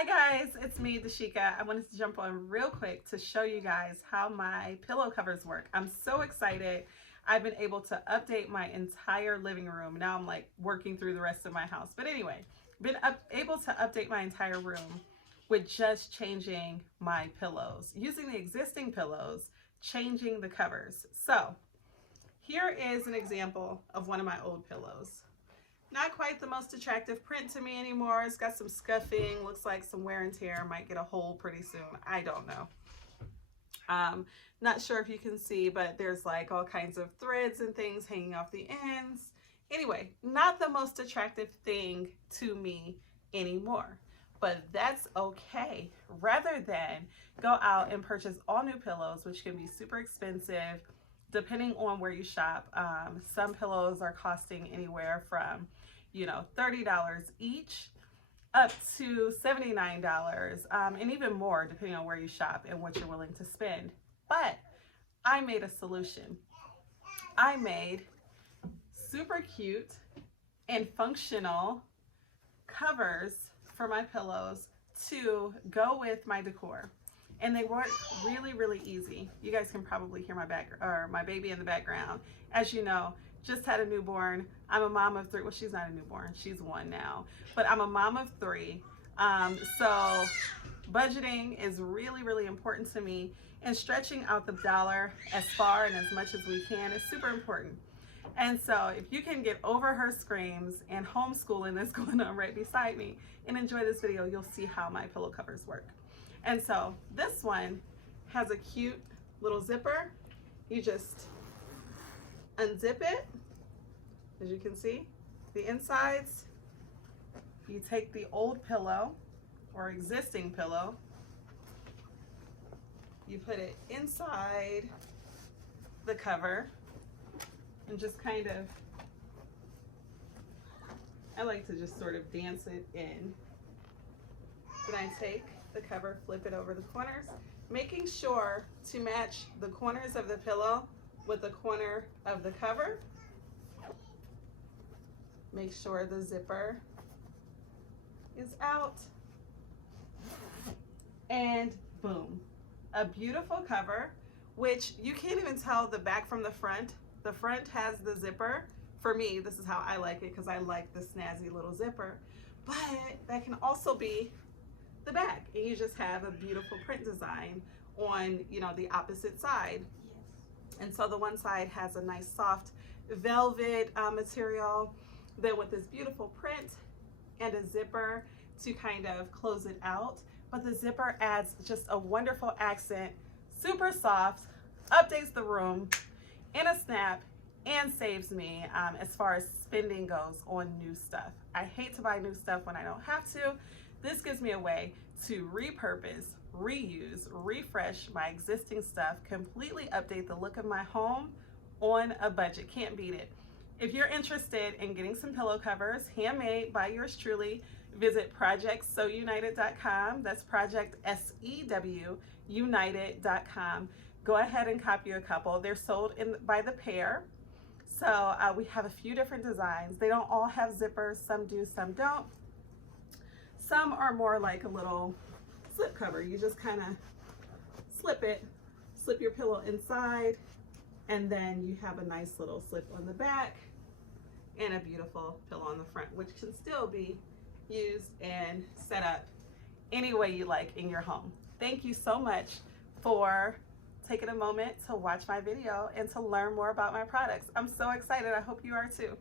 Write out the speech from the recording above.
Hi guys, it's me, DaShika. I wanted to jump on real quick to show you guys how my pillow covers work. I'm so excited. I've been able to update my entire living room. Now I'm like working through the rest of my house. But anyway, able to update my entire room with just changing my pillows. Using the existing pillows, changing the covers. So here is an example of one of my old pillows. Not quite the most attractive print to me anymore. It's got some scuffing, looks like some wear and tear, might get a hole pretty soon. I don't know. Not sure if you can see, but there's like all kinds of threads and things hanging off the ends. Anyway, not the most attractive thing to me anymore, but that's okay. Rather than go out and purchase all new pillows, which can be super expensive, depending on where you shop. Some pillows are costing anywhere from, $30 each up to $79, and even more depending on where you shop and what you're willing to spend. But I made a solution. I made super cute and functional covers for my pillows to go with my decor. And they work really, really easy. You guys can probably hear my baby in the background. As you know, just had a newborn. I'm a mom of three. Well, she's not a newborn. She's one now. But I'm a mom of three. So budgeting is really, really important to me. And stretching out the dollar as far and as much as we can is super important. And so if you can get over her screams and homeschooling that's going on right beside me and enjoy this video, you'll see how my pillow covers work. And so this one has a cute little zipper. You just unzip it, as you can see, the insides. You take the old pillow or existing pillow, you put it inside the cover and just kind of, I like to just sort of dance it in. Then I take the cover, flip it over the corners, making sure to match the corners of the pillow with the corner of the cover. Make sure the zipper is out, and boom, a beautiful cover, which you can't even tell the back from the front. The front has the zipper. For me, this is how I like it because I like the snazzy little zipper, but that can also be the back, and you just have a beautiful print design on the opposite side. And so the one side has a nice soft velvet material, then with this beautiful print and a zipper to kind of close it out. But the zipper adds just a wonderful accent, super soft, updates the room in a snap, and saves me as far as spending goes on new stuff. I hate to buy new stuff when I don't have to. This gives me a way to repurpose, reuse, refresh my existing stuff, completely update the look of my home on a budget. Can't beat it. If you're interested in getting some pillow covers handmade by yours truly, visit projectsewiunited.com. That's Project SEW United.com. Go ahead and copy a couple. They're sold by the pair. So we have a few different designs. They don't all have zippers. Some do, some don't. Some are more like a little slip cover. You just kind of slip your pillow inside, and then you have a nice little slip on the back and a beautiful pillow on the front, which can still be used and set up any way you like in your home. Thank you so much for taking a moment to watch my video and to learn more about my products. I'm so excited. I hope you are too.